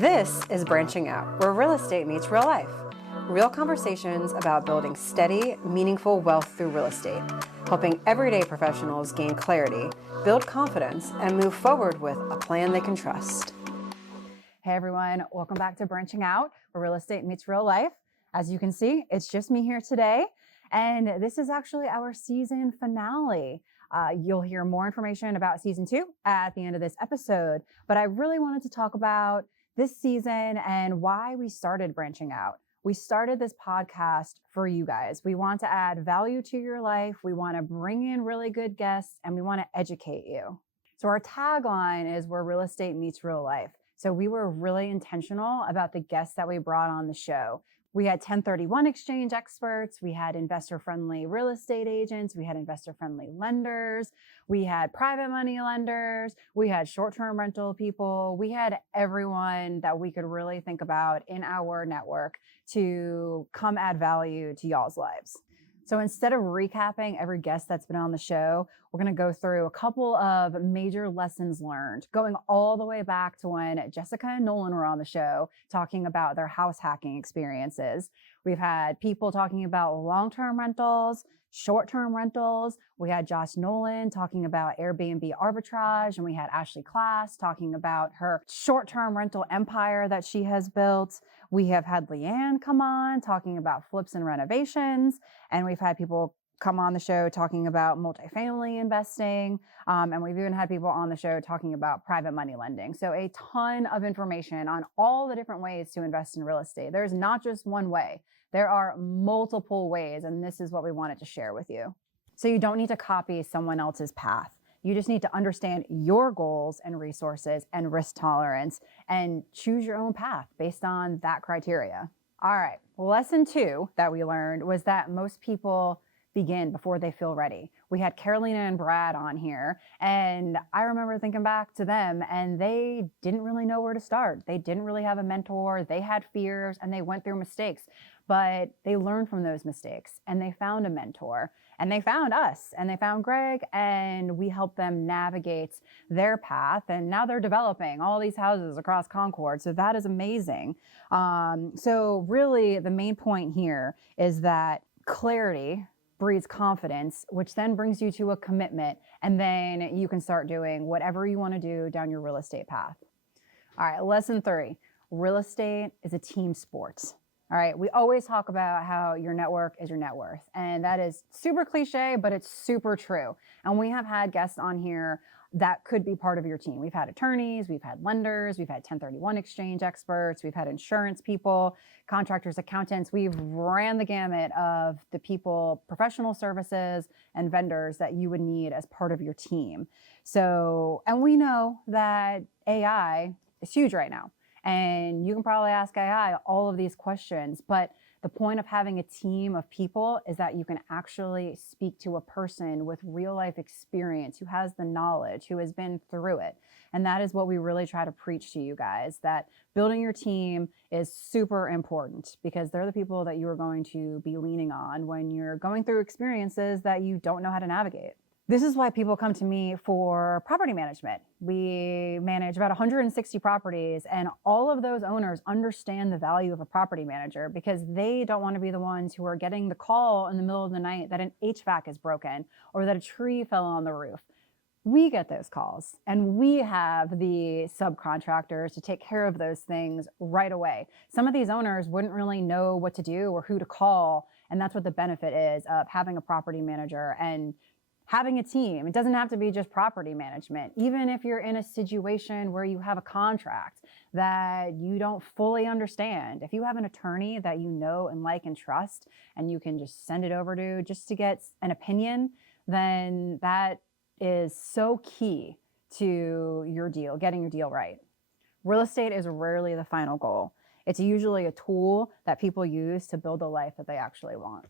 This is Branching Out, where real estate meets real life. Real conversations about building steady, meaningful wealth through real estate, helping everyday professionals gain clarity, build confidence, and move forward with a plan they can trust. Hey everyone, welcome back to Branching Out, where real estate meets real life. As you can see, it's just me here today, and this is actually our season finale. You'll hear more information about season 2 at the end of this episode, but I really wanted to talk about this season and why we started Branching Out. We started this podcast for you guys. We want to add value to your life. We want to bring in really good guests, and we want to educate you. So our tagline is where real estate meets real life. So we were really intentional about the guests that we brought on the show. We had 1031 exchange experts, we had investor-friendly real estate agents, we had investor-friendly lenders, we had private money lenders, we had short-term rental people, we had everyone that we could really think about in our network to come add value to y'all's lives. So instead of recapping every guest that's been on the show, we're going to go through a couple of major lessons learned, going all the way back to when Jessica and Nolan were on the show talking about their house hacking experiences. We've had people talking about long-term rentals, short-term rentals. We had Josh Nolan talking about Airbnb arbitrage, and we had Ashley Klass talking about her short-term rental empire that she has built. We have had Leanne come on talking about flips and renovations, and we've had people come on the show talking about multifamily investing, and we've even had people on the show talking about private money lending. So a ton of information on all the different ways to invest in real estate. There's not just one way. There are multiple ways, and this is what we wanted to share with you. So you don't need to copy someone else's path. You just need to understand your goals and resources and risk tolerance and choose your own path based on that criteria. All right, lesson 2 that we learned was that most people begin before they feel ready. We had Carolina and Brad on here, and I remember thinking back to them, and they didn't really know where to start. They didn't really have a mentor. They had fears, and they went through mistakes, but they learned from those mistakes, and they found a mentor, and they found us, and they found Greg, and we helped them navigate their path, and now they're developing all these houses across Concord, so that is amazing. So really, the main point here is that clarity breeds confidence, which then brings you to a commitment, and then you can start doing whatever you want to do down your real estate path. All right, lesson 3, real estate is a team sport. All right, we always talk about how your network is your net worth, and that is super cliche, but it's super true. And we have had guests on here that could be part of your team. We've had attorneys, we've had lenders, we've had 1031 exchange experts, we've had insurance people, contractors, accountants. We've ran the gamut of the people, professional services and vendors that you would need as part of your team. So, and we know that AI is huge right now. And you can probably ask AI all of these questions, but the point of having a team of people is that you can actually speak to a person with real life experience who has the knowledge, who has been through it. And that is what we really try to preach to you guys, that building your team is super important because they're the people that you are going to be leaning on when you're going through experiences that you don't know how to navigate. This is why people come to me for property management. We manage about 160 properties, and all of those owners understand the value of a property manager because they don't want to be the ones who are getting the call in the middle of the night that an HVAC is broken or that a tree fell on the roof. We get those calls, and we have the subcontractors to take care of those things right away. Some of these owners wouldn't really know what to do or who to call, and that's what the benefit is of having a property manager and having a team. It doesn't have to be just property management. Even if you're in a situation where you have a contract that you don't fully understand, if you have an attorney that you know and like and trust, and you can just send it over to just to get an opinion, then that is so key to your deal, getting your deal right. Real estate is rarely the final goal. It's usually a tool that people use to build the life that they actually want.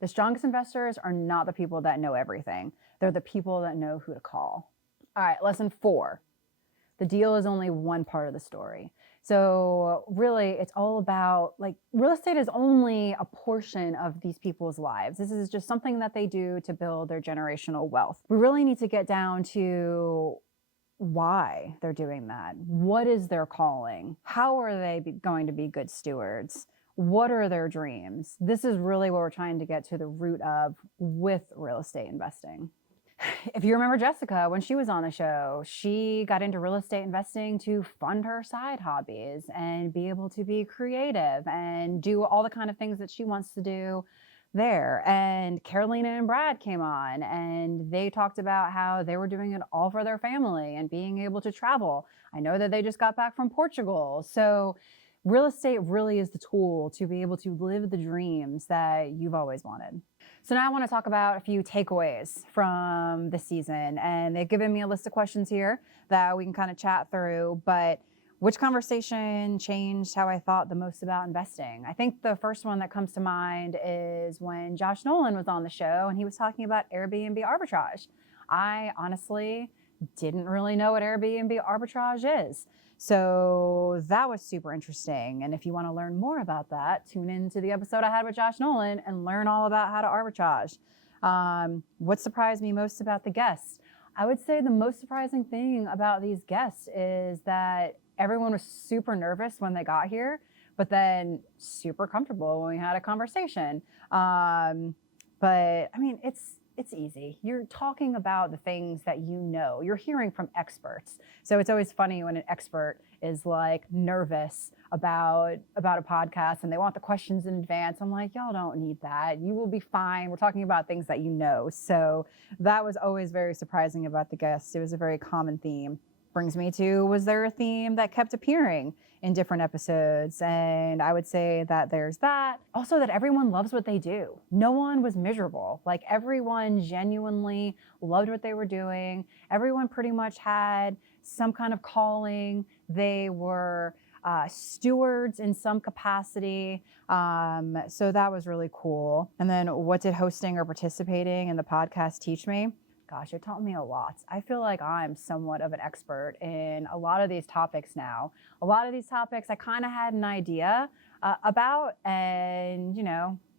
The strongest investors are not the people that know everything. They're the people that know who to call. All right, lesson 4. The deal is only one part of the story. So really, it's all about, like, real estate is only a portion of these people's lives. This is just something that they do to build their generational wealth. We really need to get down to why they're doing that. What is their calling? How are they going to be good stewards? What are their dreams? This is really what we're trying to get to the root of with real estate investing. If you remember Jessica, when she was on the show, she got into real estate investing to fund her side hobbies and be able to be creative and do all the kind of things that she wants to do there. And Carolina and Brad came on and they talked about how they were doing it all for their family and being able to travel. I know that they just got back from Portugal. So real estate really is the tool to be able to live the dreams that you've always wanted. So now I want to talk about a few takeaways from the season, and they've given me a list of questions here that we can kind of chat through, but which conversation changed how I thought the most about investing? I think the first one that comes to mind is when Josh Nolan was on the show and he was talking about Airbnb arbitrage. I honestly didn't really know what Airbnb arbitrage is. So that was super interesting. And if you want to learn more about that, tune into the episode I had with Josh Nolan and learn all about how to arbitrage. What surprised me most about the guests? I would say the most surprising thing about these guests is that everyone was super nervous when they got here, but then super comfortable when we had a conversation. But I mean, it's easy. You're talking about the things that you know. You're hearing from experts. So it's always funny when an expert is like nervous about a podcast and they want the questions in advance. I'm like, y'all don't need that. You will be fine. We're talking about things that you know. So that was always very surprising about the guests. It was a very common theme. Brings me to, was there a theme that kept appearing in different episodes? And I would say that there's that. Also that everyone loves what they do. No one was miserable. Like everyone genuinely loved what they were doing. Everyone pretty much had some kind of calling. They were stewards in some capacity. So that was really cool. And then what did hosting or participating in the podcast teach me? Gosh, it taught me a lot. I feel like I'm somewhat of an expert in a lot of these topics now. A lot of these topics I kind of had an idea about and,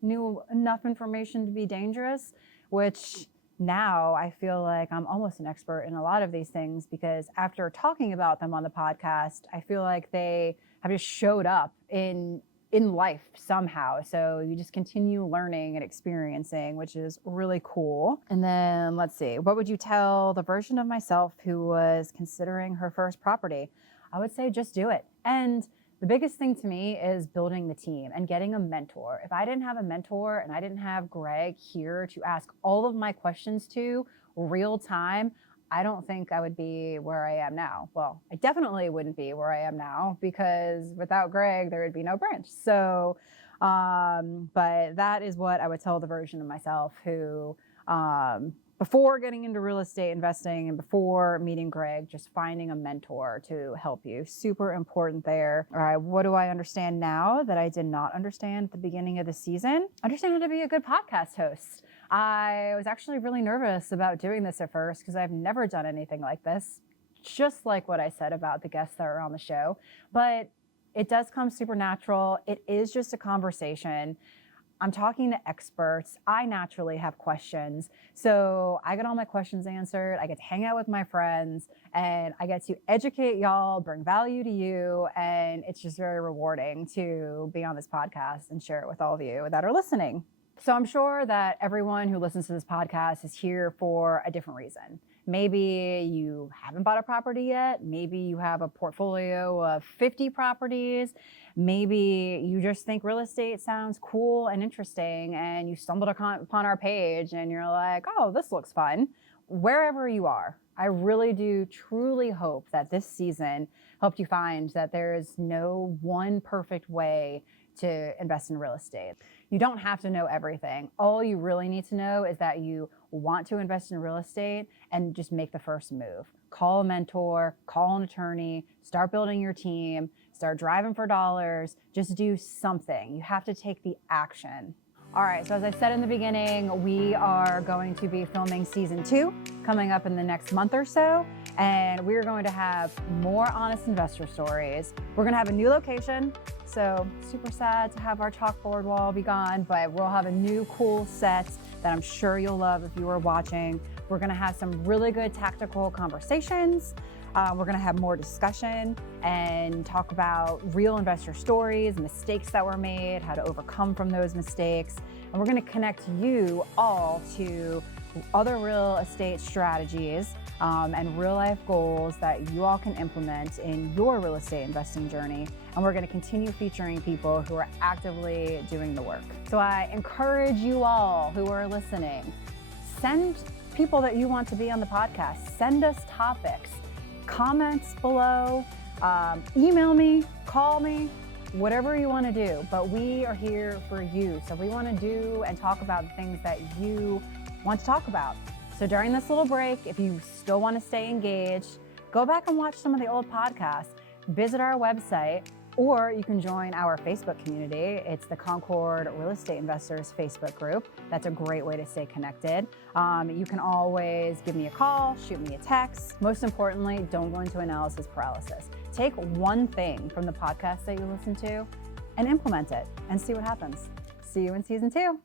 knew enough information to be dangerous, which now I feel like I'm almost an expert in a lot of these things because after talking about them on the podcast, I feel like they have just showed up in life somehow. So you just continue learning and experiencing, which is really cool. And then let's see, what would you tell the version of myself who was considering her first property? I would say just do it. And the biggest thing to me is building the team and getting a mentor. If I didn't have a mentor and I didn't have Greg here to ask all of my questions to real time, I don't think I would be where I am now. Well, I definitely wouldn't be where I am now because without Greg, there would be no branch. So, but that is what I would tell the version of myself who, before getting into real estate investing and before meeting Greg, just finding a mentor to help you. Super important there. All right, what do I understand now that I did not understand at the beginning of the season? Understand how to be a good podcast host. I was actually really nervous about doing this at first because I've never done anything like this, just like what I said about the guests that are on the show. But it does come super natural. It is just a conversation. I'm talking to experts. I naturally have questions. So I get all my questions answered. I get to hang out with my friends and I get to educate y'all, bring value to you. And it's just very rewarding to be on this podcast and share it with all of you that are listening. So I'm sure that everyone who listens to this podcast is here for a different reason. Maybe you haven't bought a property yet. Maybe you have a portfolio of 50 properties. Maybe you just think real estate sounds cool and interesting and you stumbled upon our page and you're like, oh, this looks fun. Wherever you are, I really do truly hope that this season helped you find that there is no one perfect way to invest in real estate. You don't have to know everything. All you really need to know is that you want to invest in real estate and just make the first move. Call a mentor, call an attorney, start building your team, start driving for dollars, just do something. You have to take the action. All right, so as I said in the beginning, we are going to be filming season 2 coming up in the next month or so, and we're going to have more honest investor stories. We're gonna have a new location, so super sad to have our chalkboard wall be gone, but we'll have a new cool set that I'm sure you'll love if you are watching. We're gonna have some really good tactical conversations. We're going to have more discussion and talk about real investor stories, mistakes that were made, how to overcome from those mistakes. And we're going to connect you all to other real estate strategies and real life goals that you all can implement in your real estate investing journey. And we're going to continue featuring people who are actively doing the work. So I encourage you all who are listening, send people that you want to be on the podcast, send us topics, comments below, email me, call me, whatever you want to do. But we are here for you. So we want to do and talk about the things that you want to talk about. So during this little break, if you still want to stay engaged, go back and watch some of the old podcasts, visit our website, or you can join our Facebook community. It's the Concord Real Estate Investors Facebook group. That's a great way to stay connected. You can always give me a call, shoot me a text. Most importantly, don't go into analysis paralysis. Take one thing from the podcast that you listen to and implement it and see what happens. See you in season 2.